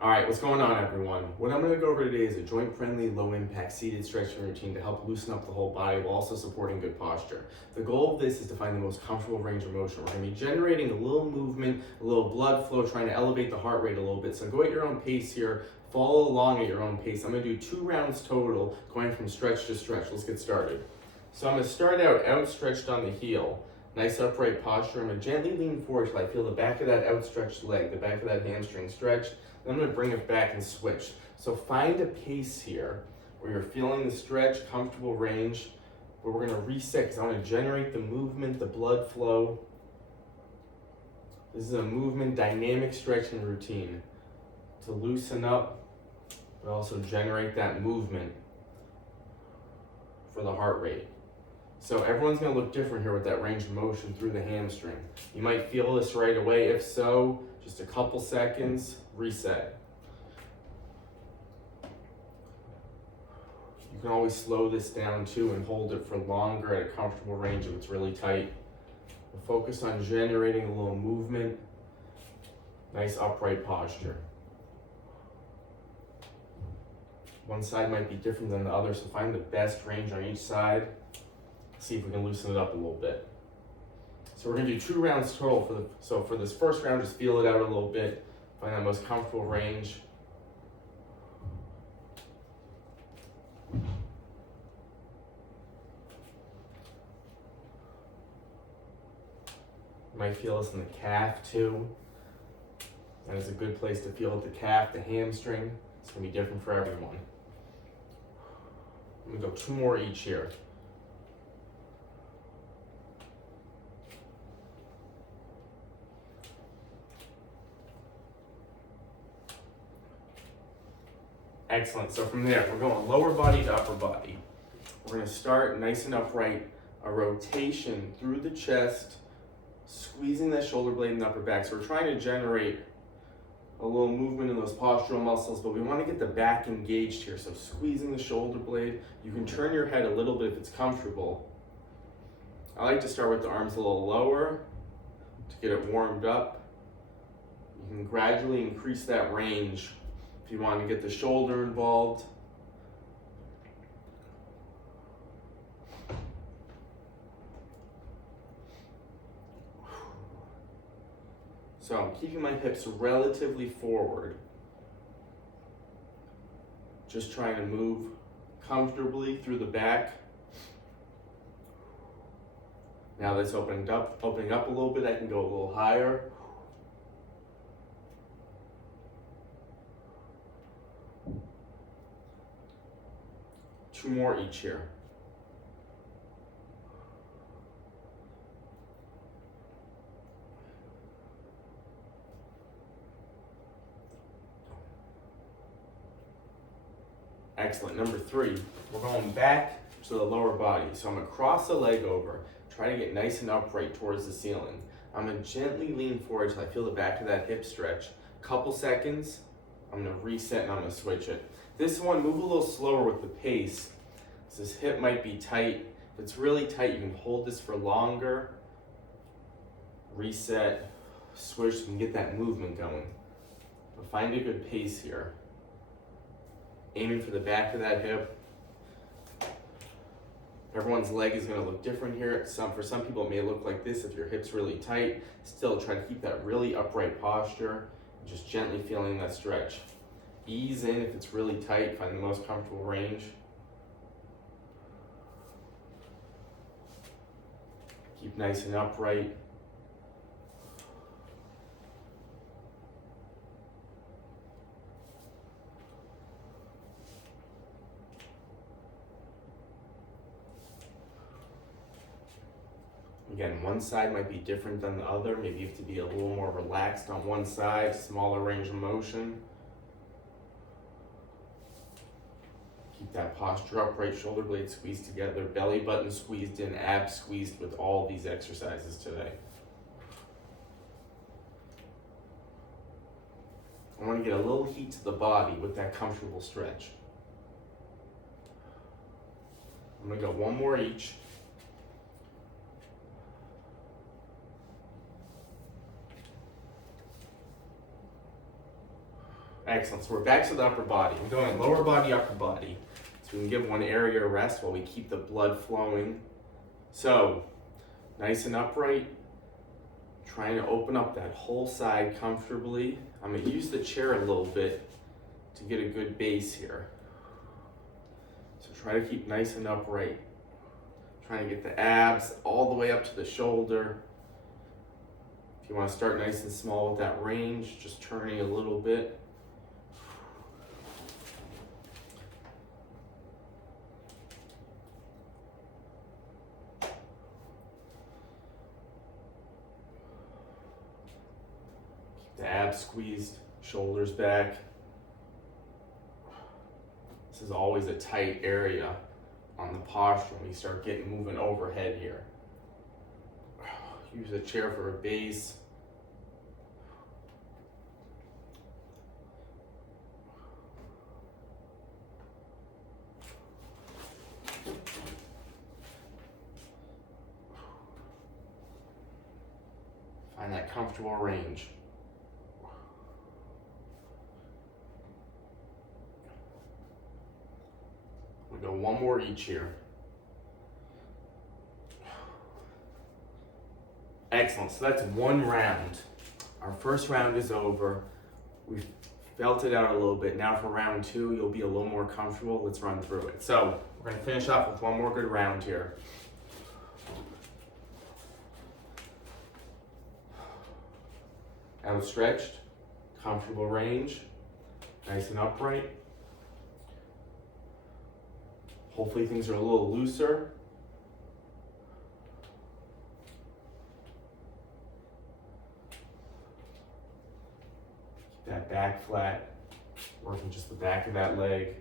All right, what's going on, everyone? What I'm going to go over today is a joint-friendly, low-impact seated stretching routine to help loosen up the whole body while also supporting good posture. The goal of this is to find the most comfortable range of motion. We're going to be generating a little movement, a little blood flow, trying to elevate the heart rate a little bit. So go at your own pace here. Follow along at your own pace. I'm going to do 2 rounds total, going from stretch to stretch. Let's get started. So I'm going to start out outstretched on the heel. Nice upright posture. I'm going to gently lean forward till I feel the back of that outstretched leg, the back of that hamstring stretched. Then I'm going to bring it back and switch. So find a pace here where you're feeling the stretch, comfortable range, but we're going to reset because I want to generate the movement, the blood flow. This is a movement, dynamic stretching routine to loosen up, but also generate that movement for the heart rate. So everyone's going to look different here with that range of motion through the hamstring. You might feel this right away. If so, just a couple seconds, reset. You can always slow this down too and hold it for longer at a comfortable range if it's really tight. But focus on generating a little movement, nice upright posture. One side might be different than the other, so find the best range on each side. See if we can loosen it up a little bit. So we're going to do 2 rounds total. So for this first round, just feel it out a little bit. Find that most comfortable range. You might feel this in the calf too. That is a good place to feel it, the calf, the hamstring. It's going to be different for everyone. I'm going to go 2 more each here. Excellent. So from there, we're going lower body to upper body. We're going to start nice and upright, a rotation through the chest, squeezing that shoulder blade and the upper back. So we're trying to generate a little movement in those postural muscles, but we want to get the back engaged here. So squeezing the shoulder blade. You can turn your head a little bit if it's comfortable. I like to start with the arms a little lower to get it warmed up. You can gradually increase that range if you want to get the shoulder involved. So I'm keeping my hips relatively forward. Just trying to move comfortably through the back. Now that's opening up a little bit. I can go a little higher. Two more each here. Excellent. Number 3, we're going back to the lower body. So I'm going to cross the leg over, try to get nice and upright towards the ceiling. I'm going to gently lean forward till I feel the back of that hip stretch. Couple seconds, I'm going to reset and I'm going to switch it. This one, move a little slower with the pace. This hip might be tight. If it's really tight, you can hold this for longer. Reset, switch, and get that movement going. But find a good pace here. Aiming for the back of that hip. Everyone's leg is going to look different here. For some people, it may look like this if your hip's really tight. Still, try to keep that really upright posture. Just gently feeling that stretch. Ease in if it's really tight. Find the most comfortable range. Keep nice and upright. Again, one side might be different than the other. Maybe you have to be a little more relaxed on one side, smaller range of motion. Keep that posture upright, shoulder blades squeezed together, belly button squeezed in, abs squeezed with all these exercises today. I want to get a little heat to the body with that comfortable stretch. I'm going to go 1 more each. Excellent. So we're back to the upper body. We're doing lower body, upper body. So we can give one area a rest while we keep the blood flowing. So, nice and upright. Trying to open up that whole side comfortably. I'm going to use the chair a little bit to get a good base here. So try to keep nice and upright. Trying to get the abs all the way up to the shoulder. If you want to start nice and small with that range, just turning a little bit. Keep the abs squeezed, shoulders back. This is always a tight area on the posture when we start getting moving overhead here. Use a chair for a base. Find that comfortable range. We go one more each here. Excellent, so that's one round. Our first round is over. We've felt it out a little bit. Now for round two, you'll be a little more comfortable. Let's run through it. So we're gonna finish off with one more good round here. Outstretched, comfortable range, nice and upright. Hopefully things are a little looser. Keep that back flat, working just the back of that leg.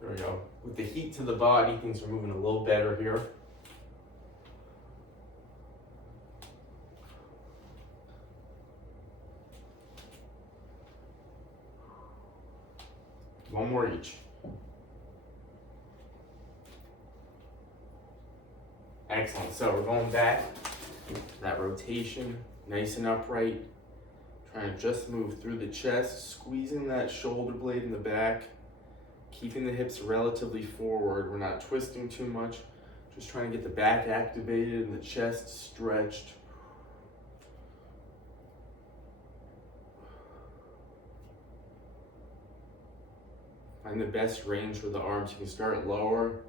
There we go. With the heat to the body, things are moving a little better here. One more each. Excellent. So we're going back. That rotation, nice and upright. Trying to just move through the chest, squeezing that shoulder blade in the back. Keeping the hips relatively forward. We're not twisting too much. Just trying to get the back activated and the chest stretched. Find the best range for the arms. You can start lower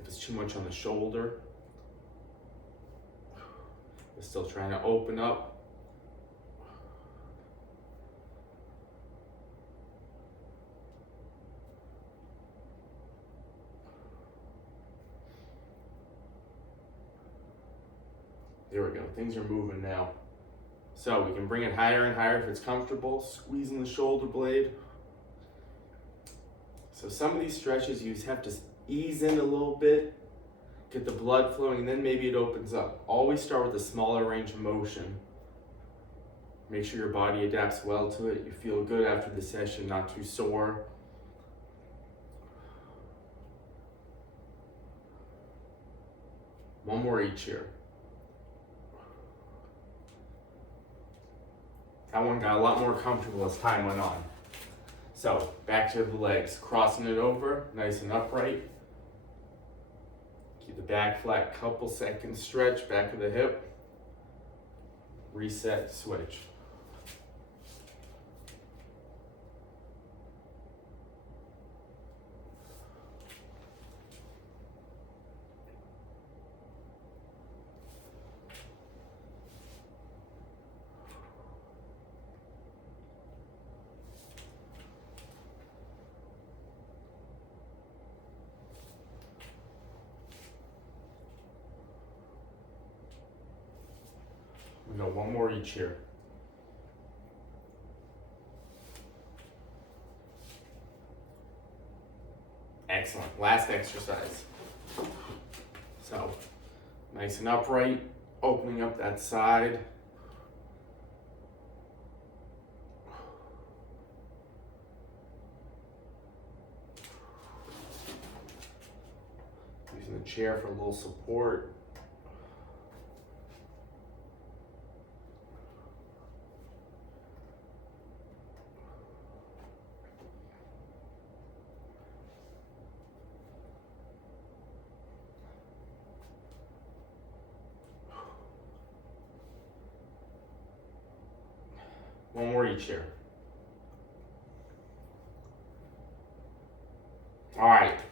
if it's too much on the shoulder. But still trying to open up. There we go, things are moving now. So we can bring it higher and higher if it's comfortable, squeezing the shoulder blade. So some of these stretches you just have to ease in a little bit, get the blood flowing, and then maybe it opens up. Always start with a smaller range of motion. Make sure your body adapts well to it. You feel good after the session, not too sore. One more each here. That one got a lot more comfortable as time went on. So, back to the legs, crossing it over, nice and upright. Keep the back flat, couple seconds stretch, back of the hip. Reset, switch. We go one more each here. Excellent. Last exercise. So, nice and upright, opening up that side. chair for a little support. One more each here. All right.